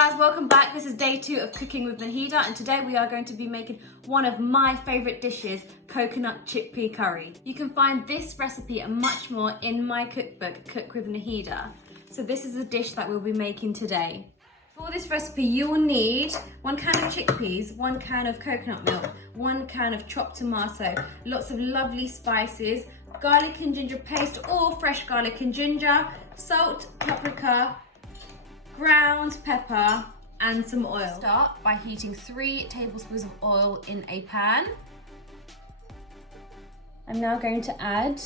guys, welcome back. This is day 2 of cooking with Naheeda, and today we are going to be making one of my favorite dishes, Coconut Chickpea Curry. You can find this recipe and much more in my cookbook, Cook with Naheeda. So this is the dish that we'll be making today. For this recipe, you will need 1 can of chickpeas, 1 can of coconut milk, 1 can of chopped tomato, lots of lovely spices, garlic and ginger paste or fresh garlic and ginger, salt, paprika, ground pepper, and some oil. Start by heating 3 tablespoons of oil in a pan. I'm now going to add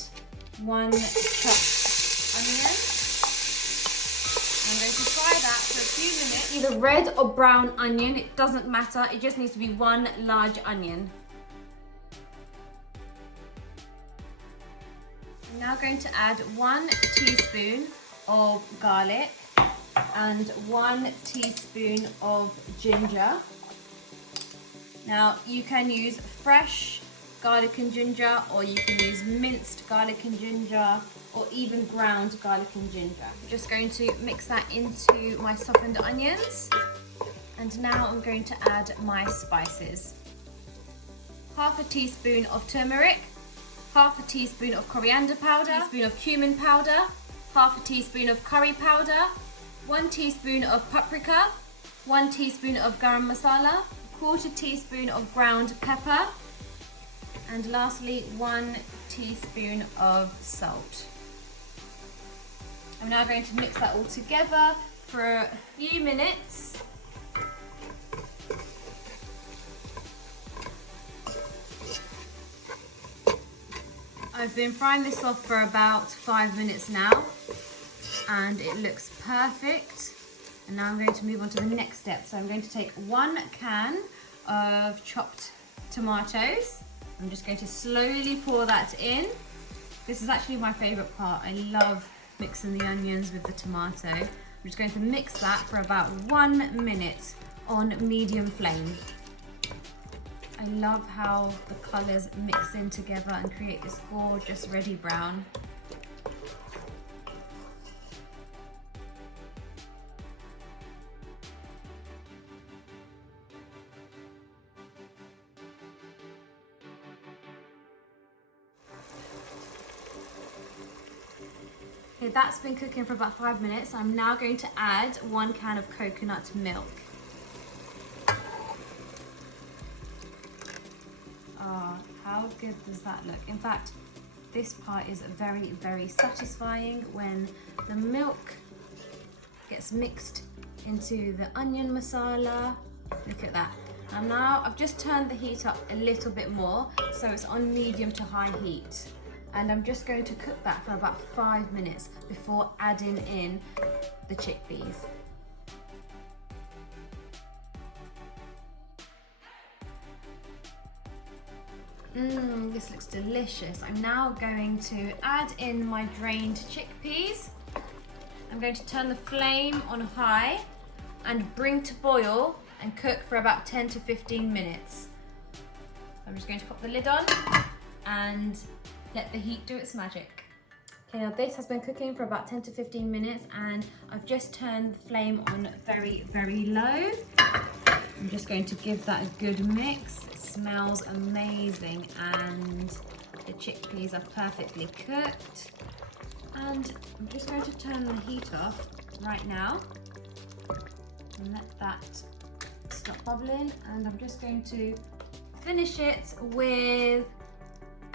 1 chopped onion. I'm going to fry that for a few minutes. Either red or brown onion, it doesn't matter. It just needs to be 1 large onion. I'm now going to add 1 teaspoon of garlic and 1 teaspoon of ginger. Now you can use fresh garlic and ginger, or you can use minced garlic and ginger, or even ground garlic and ginger. I'm just going to mix that into my softened onions, and now I'm going to add my spices. Half a teaspoon of turmeric, half a teaspoon of coriander powder, a teaspoon of cumin powder, half a teaspoon of curry powder, 1 teaspoon of paprika, 1 teaspoon of garam masala, 1/4 teaspoon of ground pepper, and lastly 1 teaspoon of salt. I'm now going to mix that all together for a few minutes. I've been frying this off for about 5 minutes now, and it looks perfect. And now I'm going to move on to the next step. So I'm going to take 1 can of chopped tomatoes. I'm just going to slowly pour that in. This is actually my favorite part. I love mixing the onions with the tomato. I'm just going to mix that for about 1 minute on medium flame. I love how the colours mix in together and create this gorgeous reddy brown. Okay, that's been cooking for about 5 minutes. I'm now going to add 1 can of coconut milk. Oh, how good does that look? In fact, this part is very, very satisfying when the milk gets mixed into the onion masala. Look at that. And now I've just turned the heat up a little bit more, so it's on medium to high heat. And I'm just going to cook that for about 5 minutes before adding in the chickpeas. This looks delicious. I'm now going to add in my drained chickpeas. I'm going to turn the flame on high and bring to boil and cook for about 10 to 15 minutes. I'm just going to pop the lid on and let the heat do its magic. Okay, now this has been cooking for about 10 to 15 minutes, and I've just turned the flame on very, very low. I'm just going to give that a good mix. It smells amazing, and the chickpeas are perfectly cooked. And I'm just going to turn the heat off right now and let that stop bubbling. And I'm just going to finish it with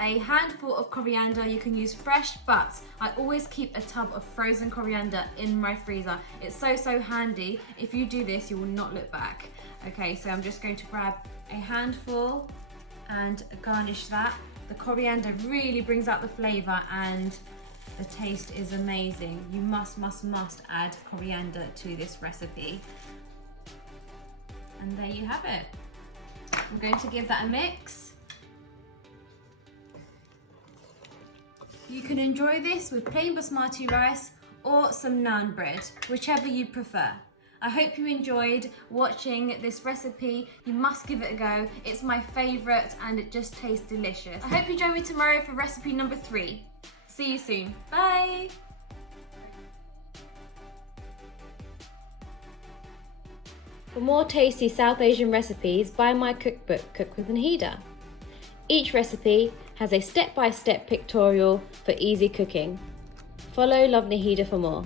a handful of coriander. You can use fresh, but I always keep a tub of frozen coriander in my freezer. It's so handy. If you do this, you will not look back. Okay, so I'm just going to grab a handful and garnish that. The coriander really brings out the flavor, and the taste is amazing. You must add coriander to this recipe. And there you have it. I'm going to give that a mix. You can enjoy this with plain basmati rice or some naan bread, whichever you prefer. I hope you enjoyed watching this recipe. You must give it a go. It's my favourite and it just tastes delicious. I hope you join me tomorrow for recipe number 3. See you soon. Bye! For more tasty South Asian recipes, buy my cookbook, Cook with Naheeda. Each recipe has a step-by-step pictorial for easy cooking. Follow Love Naheeda for more.